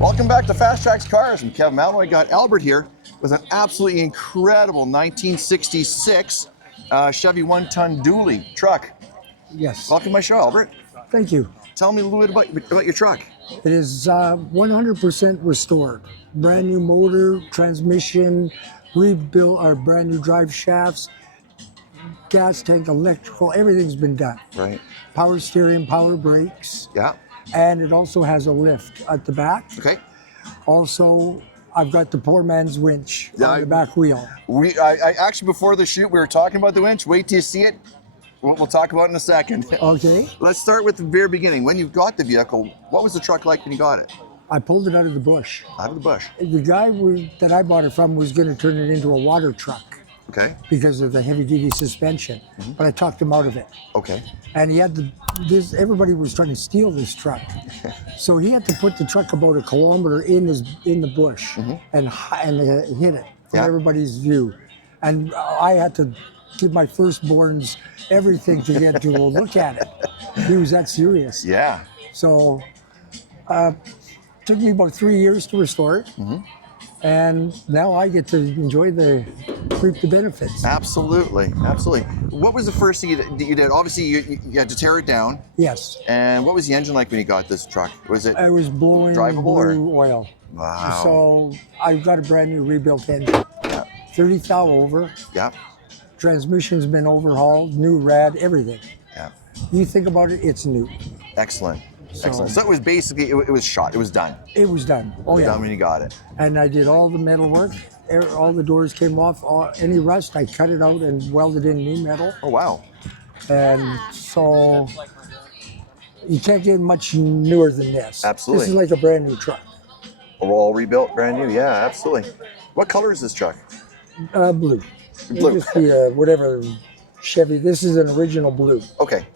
Welcome back to FasTrax Cars. I'm Kevin Matlo. I got Albert here with an absolutely incredible 1966 Chevy one-ton dually truck. Yes. Welcome to my show, Albert. Thank you. Tell me a little bit about your truck. It is 100% restored. Brand new motor, transmission, rebuilt our brand new drive shafts, gas tank, electrical, everything's been done. Right. Power steering, power brakes. Yeah. And it also has a lift at the back. Okay. Also, I've got the poor man's winch on the back wheel. I actually, before the shoot, we were talking about the winch. Wait till you see it. We'll talk about it in a second. Okay. Let's start with the very beginning. When you got the vehicle, what was the truck like when you got it? I pulled it out of the bush. Out of the bush. The guy that I bought it from was going to turn it into a water truck. Okay. Because of the heavy-duty suspension, but I talked him out of it. Okay. And he had everybody was trying to steal this truck, so he had to put the truck about a kilometer in the bush and hit it from everybody's view. And I had to give my firstborns everything to get to look at it. He was that serious. Yeah. So took me about 3 years to restore it. And now I get to enjoy reap the benefits. Absolutely, absolutely. What was the first thing you did? Obviously, you had to tear it down. Yes. And what was the engine like when you got this truck? Was it? I was blowing blue oil. Wow. So I've got a brand new rebuilt engine. Yeah. 30 thou over. Yeah. Transmission's been overhauled, new rad, everything. Yeah. You think about it, it's new. Excellent. Excellent. So it was basically, it was shot. It was done. It was done. Oh, yeah. Done when you got it. And I did all the metal work. All the doors came off. Any rust, I cut it out and welded in new metal. Oh, wow. And so you can't get much newer than this. Absolutely. This is like a brand new truck. All rebuilt, brand new. Yeah, absolutely. What color is this truck? Blue. Blue. Just the whatever Chevy. This is an original blue. Okay.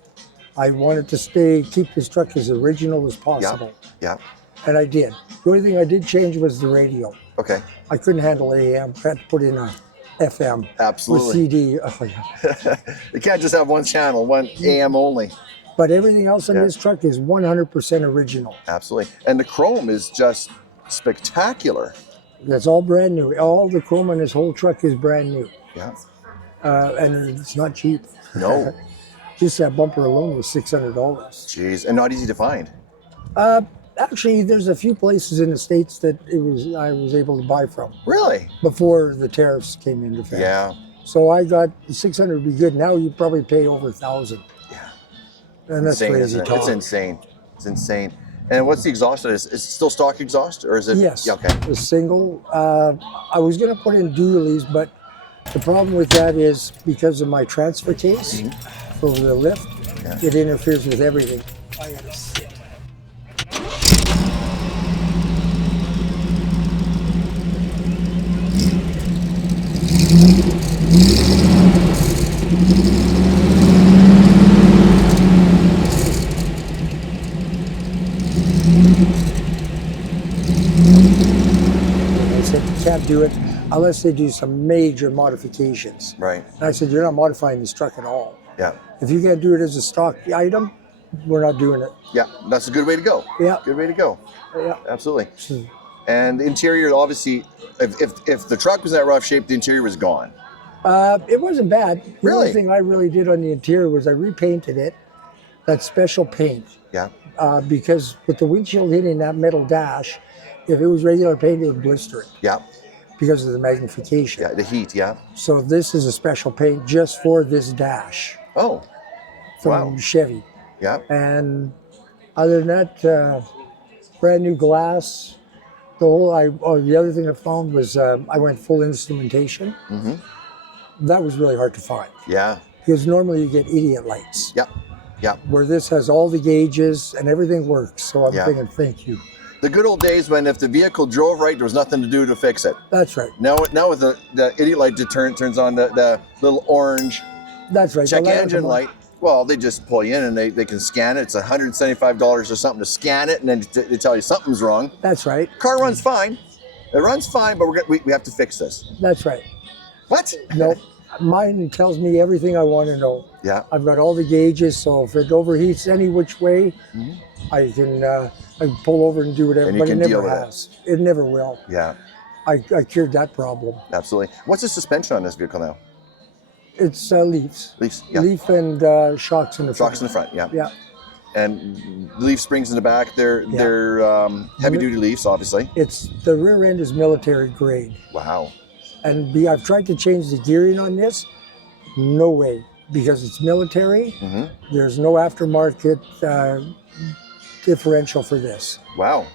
I wanted to keep this truck as original as possible. Yeah. And I did. The only thing I did change was the radio. Okay. I couldn't handle AM. I had to put in a FM. Absolutely. With CD. Oh, yeah. You can't just have one channel, one AM only. But everything else on this truck is 100% original. Absolutely. And the chrome is just spectacular. That's all brand new. All the chrome on this whole truck is brand new. Yeah. And it's not cheap. No. Just that bumper alone was $600. Jeez, and not easy to find. Actually, there's a few places in the States that I was able to buy from. Really? Before the tariffs came into effect. Yeah. So I got 600 would be good. Now you probably pay over 1,000. Yeah. And that's insane, crazy talk. It's insane. It's insane. And what's the exhaust? Is it still stock exhaust, or is it? Yes. Yeah, okay. The single. I was going to put in dualies, but the problem with that is because of my transfer case for the lift, it interferes with everything. I gotta sit. I said you can't do it unless they do some major modifications. Right. And I said, you're not modifying this truck at all. Yeah. If you can't do it as a stock item, we're not doing it. Yeah, that's a good way to go. Yeah. Good way to go. Yeah. Absolutely. And the interior, obviously, if the truck was in that rough shape, the interior was gone. It wasn't bad. The Really? only thing I really did on the interior was I repainted it, that special paint. Yeah. Because with the windshield hitting that metal dash, if it was regular paint, it would blister it. Yeah. Because of the magnification. Yeah, the heat, yeah. So this is a special paint just for this dash. Oh. From Chevy. Yeah. And other than that, brand new glass. The other thing I found was I went full instrumentation. Mm-hmm. That was really hard to find. Yeah. Because normally you get idiot lights. Yeah. Yeah. Where this has all the gauges and everything works. So I'm Yeah. thinking, thank you. The good old days when if the vehicle drove right, there was nothing to do to fix it. That's right. Now with the idiot light turns on the little orange That's right. check engine light. Well, they just pull you in and they can scan it. It's $175 or something to scan it, and then they tell you something's wrong. That's right. Car runs fine. It runs fine, but we have to fix this. That's right. What? Nope. Mine tells me everything I want to know. Yeah. I've got all the gauges, so if it overheats any which way, I can pull over and do whatever. And you but can it deal never with has. It never will. Yeah. I cured that problem. Absolutely. What's the suspension on this vehicle now? It's leaves. Leafs. Yeah. Leaf and shocks in the front. Shocks in the front. Yeah. Yeah. And leaf springs in the back. They're heavy duty leafs, obviously. It's the rear end is military grade. Wow. And I've tried to change the gearing on this. No way, because it's military. There's no aftermarket differential for this. Wow.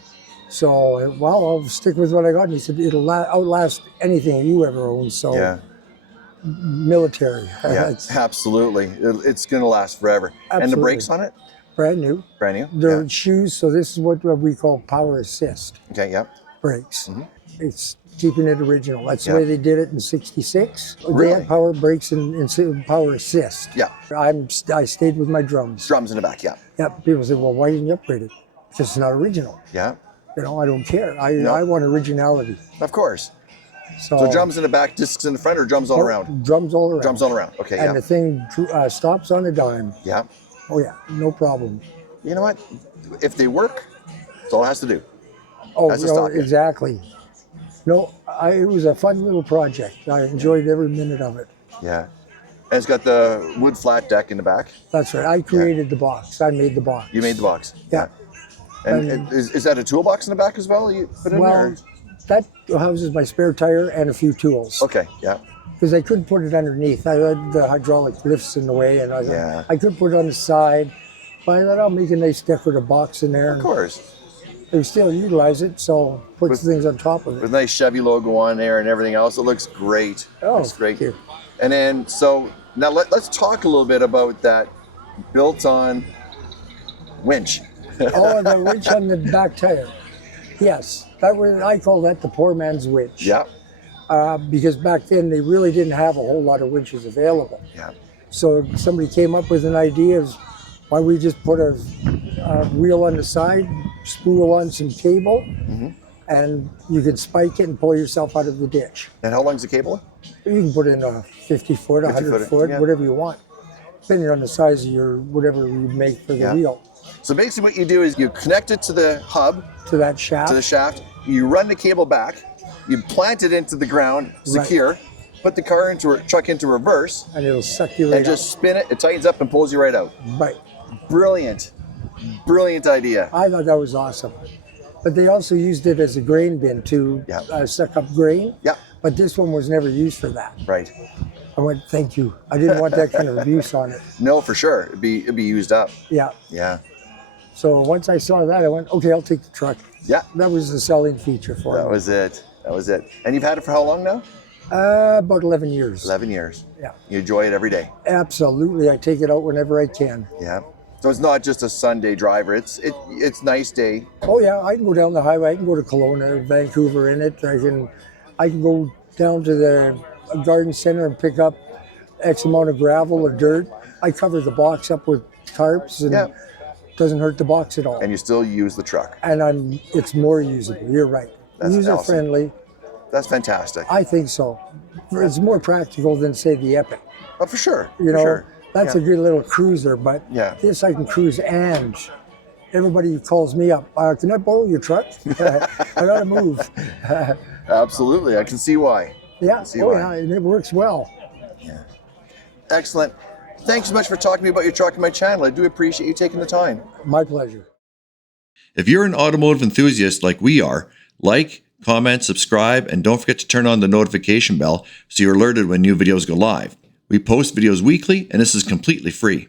So, well, I'll stick with what I got. And he said it'll outlast anything you ever owned. So, Yeah. military. Yeah. It's Absolutely. It's going to last forever. And the Absolutely. brakes on it? brand new. Brand new. They're Yeah. shoes, so this is what we call power assist Okay. Yeah. brakes. It's keeping it original. That's the Yeah. way they did it in '66. They Really? had power brakes and power assist. Yeah. I stayed with my drums. Drums in the back. Yeah. Yeah. People say, well, why didn't you upgrade it? Because it's not original. Yeah. You know, I don't care. I No. want originality. Of course. So, So drums in the back, discs in the front, or drums all around? Drums all around. Drums all around. Okay. And Yeah. the thing stops on a dime. Yeah. Oh yeah, no problem. You know what? If they work, that's all it has to do. Oh, That's a no, stop, yeah. exactly. No, it was a fun little project. I enjoyed every minute of it. Yeah. And it's got the wood flat deck in the back. That's right. I created the box. I made the box. You made the box. Yeah. And is that a toolbox in the back as well? You put in Well, there? that houses my spare tire and a few tools. Okay. Yeah. Because I couldn't put it underneath. I had the hydraulic lifts in the way, and Yeah. I could put it on the side. But I thought I'll make a nice decorative box in there. Of course. They still utilize it, so put With- things on top of it. With nice Chevy logo on there and everything else. It looks great. Oh, Looks great. thank you. And then, so now let's talk a little bit about that built-on winch. Oh, the winch on the back tire. Yes, I call that the poor man's winch. Yeah. Because back then they really didn't have a whole lot of winches available. Yeah. So somebody came up with an idea of why we just put a wheel on the side, spool on some cable, and you can spike it and pull yourself out of the ditch. And how long's the cable? You can put in a 50 foot, 100 50-footer, foot, yeah. whatever you want, depending on the size of your whatever you make for the Yeah. wheel. So basically what you do is you connect it to the hub, To that shaft. to the shaft, you run the cable back, you plant it into the ground, secure, put the truck into reverse, and it'll suck you right and just spin it, it tightens up and pulls you right out. up. Right. Brilliant. Brilliant idea. I thought that was awesome. But they also used it as a grain bin to Yeah. suck up grain. Yeah, But this one was never used for that. right. I went, thank you. I didn't want that kind of abuse on it. No, for sure. It'd be used up. Yeah. Yeah. So once I saw that, I went, okay, I'll take the truck. Yeah. That was the selling feature for That me. was it. That was it. And you've had it for how long now? About 11 years. 11 years. Yeah. You enjoy it every day. Absolutely. I take it out whenever I can. Yeah. So it's not just a Sunday driver. It's nice day. Oh yeah, I can go down the highway. I can go to Kelowna, Vancouver in it. I can go down to the garden center and pick up X amount of gravel or dirt. I cover the box up with tarps and Yeah. it doesn't hurt the box at all. And you still use the truck. And it's more usable. You're right. That's User awesome. friendly. That's fantastic. I think so. It's more practical than say the Epic. Oh, for sure. You know, For sure. that's Yeah. a good little cruiser, but Yeah. this I can cruise and everybody calls me up. Can I borrow your truck? I gotta move. Absolutely. I can see why. Yeah. See Oh why. yeah, and it works well. Excellent. Thanks so much for talking to me about your truck and my channel. I do appreciate you taking the time. My pleasure. If you're an automotive enthusiast like we are, like, comment, subscribe, and don't forget to turn on the notification bell so you're alerted when new videos go live. We post videos weekly, and this is completely free.